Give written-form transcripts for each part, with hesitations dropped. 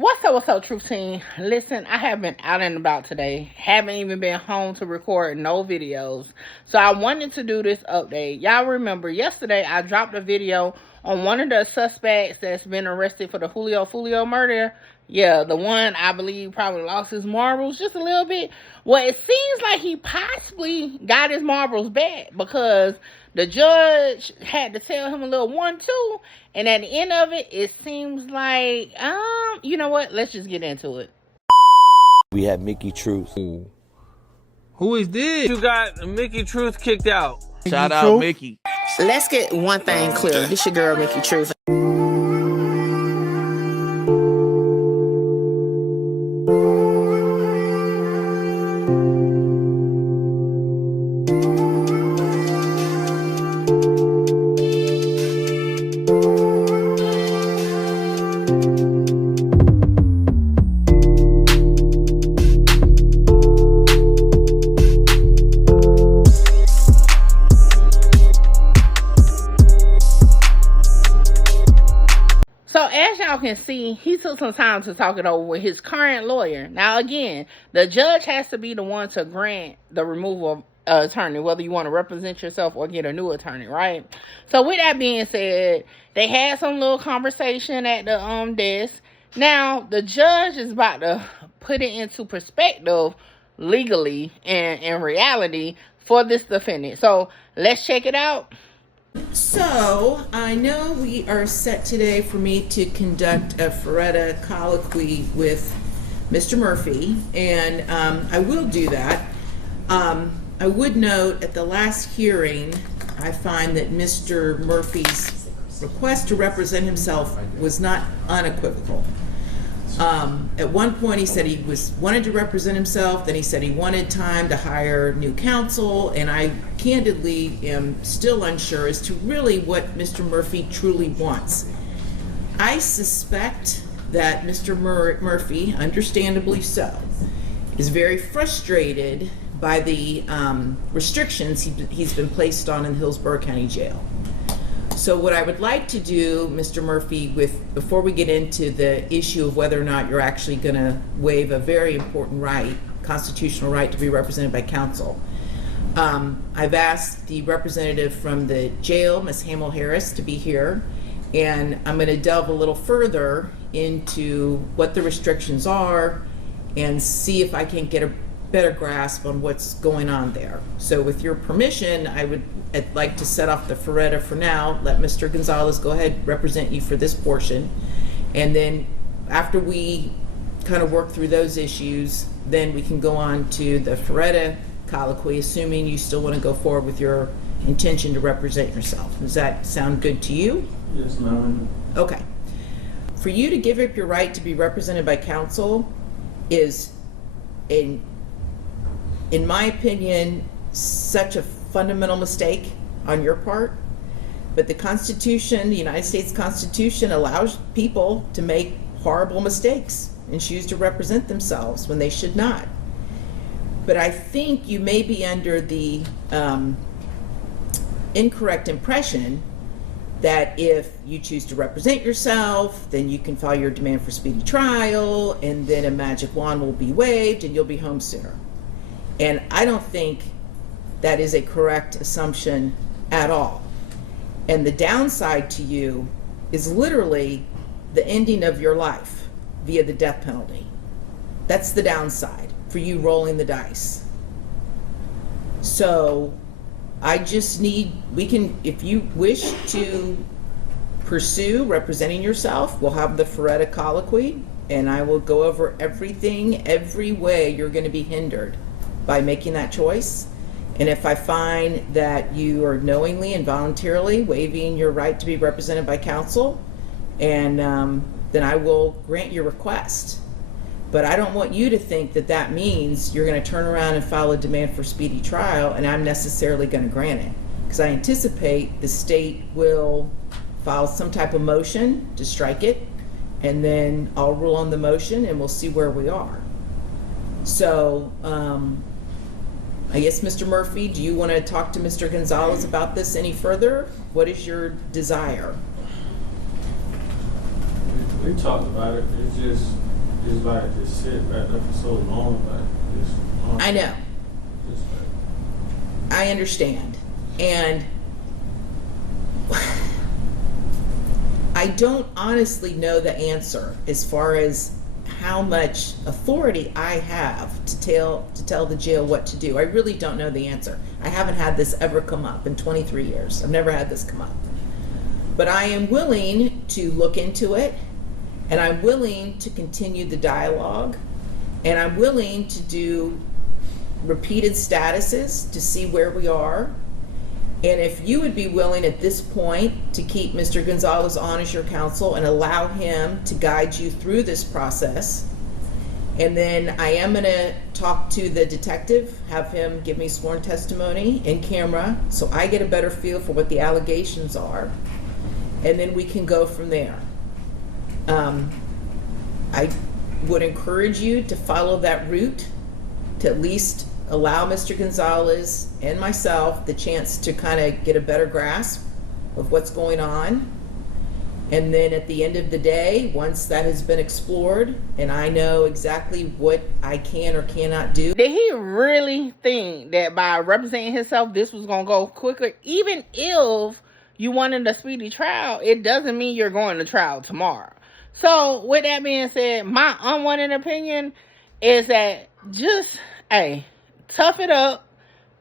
What's up, Truth Team? Listen, I have been out and about today. Haven't even been home to record no videos. So I wanted to do this update. Y'all remember yesterday I dropped a video on one of the suspects that's been arrested for the Julio Foolio murder. Yeah, the one I believe probably lost his marbles just a little bit. Well, it seems like he possibly got his marbles back because the judge had to tell him a little 1-2, and at the end of it, it seems like, you know what? Let's just get into it. We had Mickey Truth. Who is this? You got Mickey Truth kicked out. Shout out Mickey. Let's get one thing clear. This your girl, Mickey Truth. So as y'all can see, he took some time to talk it over with his current lawyer. Now again, the judge has to be the one to grant the removal of attorney, whether you want to represent yourself or get a new attorney, right? So with that being said, they had some little conversation at the desk. Now the judge is about to put it into perspective legally and in reality for this defendant. So let's check it out. So, I know we are set today for me to conduct a Ferretta colloquy with Mr. Murphy, and I will do that. I would note at the last hearing, I find that Mr. Murphy's request to represent himself was not unequivocal. At one point he said he wanted to represent himself, then he said he wanted time to hire new counsel, and I candidly am still unsure as to really what Mr. Murphy truly wants. I suspect that Mr. Murphy, understandably so, is very frustrated by the restrictions he's been placed on in Hillsborough County Jail. So what I would like to do, Mr. Murphy, before we get into the issue of whether or not you're actually going to waive a very important right, constitutional right to be represented by counsel, I've asked the representative from the jail, Ms. Hamill Harris, to be here, and I'm going to delve a little further into what the restrictions are and see if I can get a better grasp on what's going on there. So with your permission, I'd like to set off the Ferretta for now, let Mr. Gonzalez go ahead represent you for this portion, and then after we kind of work through those issues, then we can go on to the Ferretta colloquy, assuming you still want to go forward with your intention to represent yourself. Does that sound good to you? Yes, ma'am. Okay. For you to give up your right to be represented by counsel is, in my opinion, such a fundamental mistake on your part. But the Constitution, the United States Constitution, allows people to make horrible mistakes and choose to represent themselves when they should not. But I think you may be under the incorrect impression that if you choose to represent yourself, then you can file your demand for speedy trial, and then a magic wand will be waved and you'll be home sooner. And I don't think that is a correct assumption at all. And the downside to you is literally the ending of your life via the death penalty. That's the downside for you rolling the dice. So I just need, if you wish to pursue representing yourself, we'll have the Ferretta colloquy, and I will go over everything, every way you're going to be hindered by making that choice. And if I find that you are knowingly and voluntarily waiving your right to be represented by counsel, and then I will grant your request. But I don't want you to think that that means you're going to turn around and file a demand for speedy trial and I'm necessarily going to grant it. Because I anticipate the state will file some type of motion to strike it, and then I'll rule on the motion and we'll see where we are. So I guess, Mr. Murphy, do you want to talk to Mr. Gonzalez about this any further? What is your desire? We talked about it. It's just It's like this shit back there for so long, like this. I know. Just like, I understand. And I don't honestly know the answer as far as how much authority I have to tell the jail what to do. I really don't know the answer. I haven't had this ever come up in 23 years. I've never had this come up. But I am willing to look into it, and I'm willing to continue the dialogue, and I'm willing to do repeated statuses to see where we are. And if you would be willing at this point to keep Mr. Gonzalez on as your counsel and allow him to guide you through this process, and then I am going to talk to the detective, have him give me sworn testimony in camera so I get a better feel for what the allegations are, and then we can go from there. I would encourage you to follow that route, to at least allow Mr. Gonzalez and myself the chance to kind of get a better grasp of what's going on. And then at the end of the day, once that has been explored and I know exactly what I can or cannot do. Did he really think that by representing himself, this was going to go quicker? Even if you wanted a speedy trial, it doesn't mean you're going to trial tomorrow. So with that being said, my unwanted opinion is that just, hey, tough it up.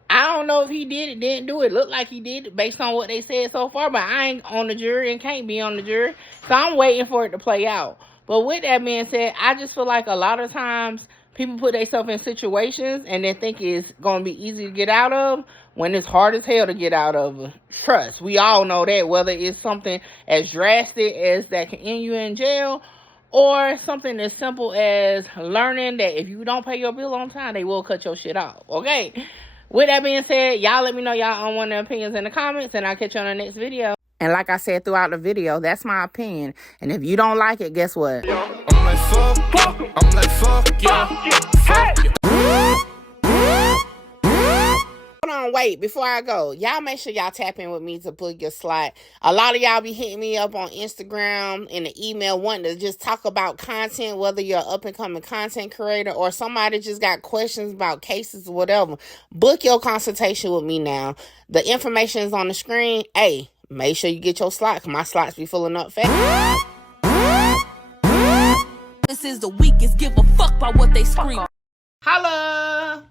I don't know if he did it, didn't do it. Looked like he did it based on what they said so far, but I ain't on the jury and can't be on the jury. So I'm waiting for it to play out. But with that being said, I just feel like a lot of times people put themselves in situations and then think it's going to be easy to get out of when it's hard as hell to get out of. Trust, we all know that, whether it's something as drastic as that can end you in jail, or something as simple as learning that if you don't pay your bill on time, they will cut your shit off. Okay? With that being said, y'all let me know y'all unwanted opinions in the comments, and I'll catch you on the next video. And like I said throughout the video, that's my opinion. And if you don't like it, guess what? I'm like, fuck you. I'm like, fuck you. Fuck you. Hold on, wait, before I go, y'all make sure y'all tap in with me to book your slot. A lot of y'all be hitting me up on Instagram and the email wanting to just talk about content, whether you're an up-and-coming content creator or somebody just got questions about cases or whatever. Book your consultation with me now. The information is on the screen. Hey, make sure you get your slot, because my slots be filling up fast. This is the weakest, give a fuck about what they scream. Holla!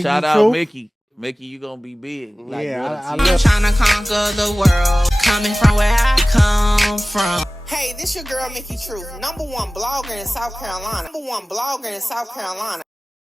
Shout out Mickey. Mickey, you gonna be big. Like, I'm trying to conquer the world, coming from where I come from. Hey, this your girl, Mickey Truth, #1 blogger in South Carolina. #1 blogger in South Carolina.